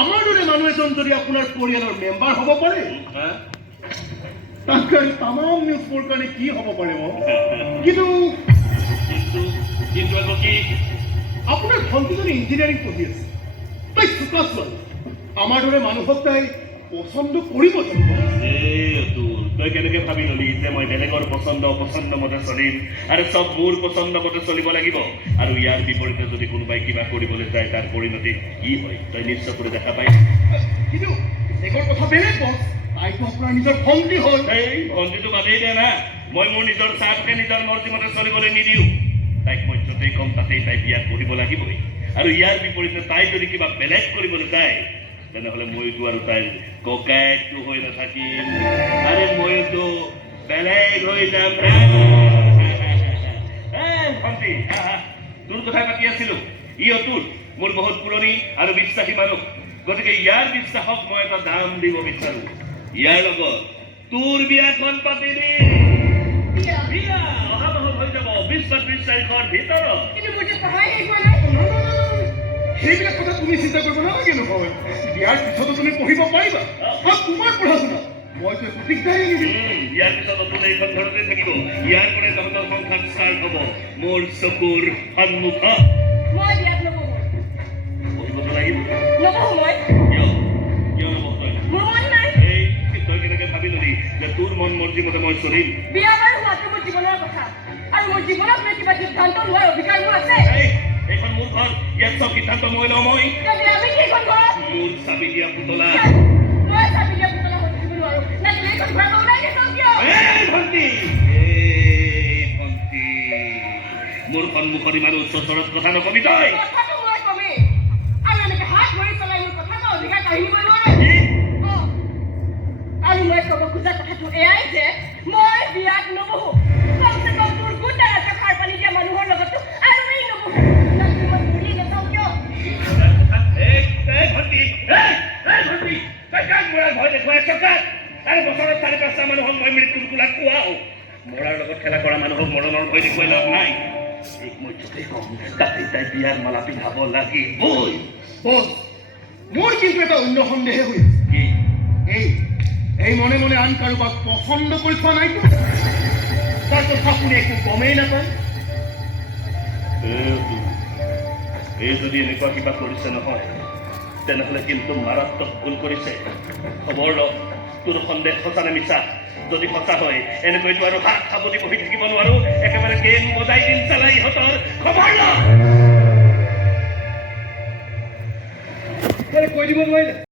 আমাৰ দৰে মানুহ এজন যদি আপোনাৰ পৰিয়ালৰ মেম্বাৰ হ'ব পাৰে তাতকৈ তামাম নিউজ মোৰ কাৰণে কি হ'ব পাৰে কিন্তু আকৌ কি আপোনাৰ ভণ্টিজনী ইঞ্জিনিয়াৰিং পঢ়ি আছে তাই চোকা ছোৱালী আমাৰ দৰে মানুহক তাই পচন্দ কৰিব জানিব তই কেনেকে ভাবি ললি যে মই বেলেগৰ পচন্দ মতে চলিম আৰু চব মোৰ পচন্দ মতে চলিব লাগিব আৰু ইয়াৰ বিপৰীতে যদি কোনোবাই কিবা কৰিবলৈ যায় তাৰ পৰিণতি কি হয় তই নিশ্চয় কৰি দেখা পাই কিন্তু বেলেগৰ কথা বেলেগ বছ তাইতো আপোনাৰ নিজৰ ভণ্টি হ'ল এই ভণ্টিটো বাদেই দে না মই মোৰ নিজৰ চাহকে নিজৰ মৰ্জি মতে চলিবলৈ নিদিওঁ তাইক মই য'তেই কম তাতেই তাই বিয়াত পঢ়িব লাগিবই আৰু ইয়াৰ বিপৰীতে তাই যদি কিবা বেলেগ কৰিবলৈ যায় তেনেহ'লে মইতো আৰু তাইৰ ককায়েকটো হৈ নাথাকিম আৰে মইতো বেলেগ হৈ যাম ভণ্টি তোৰ কথা পাতি আছিলো ই অতুল মোৰ বহুত পুৰণি আৰু বিশ্বাসী মানুহ গতিকে ইয়াৰ বিশ্বাসক মই এটা দাম দিব বিচাৰো ইয়াৰ লগত তোৰ বিয়াখন পাতি দিম বিয়া অহা মাহত হৈ যাব 20-22 তাৰিখৰ ভিতৰত সেইবিলাক কথা তুমি চিন্তা কৰিব নালাগে নহয় বিয়াৰ পিছতো তুমি পঢ়িব পাৰিবা তোমাৰ পঢ়া শুনা মইতো একো দিগদাৰী নিদিম ইয়াৰ পিছত নতুন এইখন ঘৰতে থাকিব ইয়াৰ পৰা তহঁতৰ সংসাৰ ষ্টাৰ্ট হ'ব মোৰ চকুৰ সন্মুখত পঢ়িবতো লাগিব কিয় নপঢ় এই তই কেনেকে ভাবি ললি যে তোৰ মন মৰ্জি মতে মই চলিম এইখন মোৰ ঘৰ ইয়াত চব সিদ্ধান্ত মই লওঁ মই মোৰ চাবি দিয়া পুতলা ভণ্টি মোৰ সন্মুখত ইমান উচ্চ স্বৰত কথা নকবি তই আৰু মই ক'ব খোজা কথাটো এয়াই যে মই বিয়াত নবহো কমচে কম তোৰ গুণ্ডা ৰাখা খাৰ পানী দিয়া মানুহৰ লগতো আৰু এই নবহো মই ঘূৰি নাযাওঁ কিয় ভণ্টি তই কাক মৰাৰ ভয় দেখুৱাই চকাত আৰু বছৰত 4-5টা মানুহক মই মৃত্যুৰ কোলাত খুৱাও মৰাৰ লগত খেলা কৰা মানুহক মৰণৰ ভয় দেখুৱাই লাভ নাই এই মই য'তেই কম তাতেই তাই বিয়াৰ মালা পিন্ধাব লাগিবই মোৰ কিন্তু এটা অন্য সন্দেহে হৈ কি এই মনে মনে আন কাৰোবাক পচন্দ কৰি থোৱা নাইতো তাৰ কথা শুনি একো গমেই নাপায় এই যদি এনেকুৱা কিবা কৰিছে নহয় তেনেহ'লে কিন্তু মাৰাত্মক ভুল কৰিছে খবৰ ল তোৰ সন্দেহ সঁচা নে মিছা যদি সঁচা হয় এনেকৈতো আৰু হাত সাৱটি বহি থাকিব নোৱাৰো একেবাৰে গেম বজাই দিম চালাই ইহঁতৰ খবৰ ল কৈ দিব নোৱাৰিলে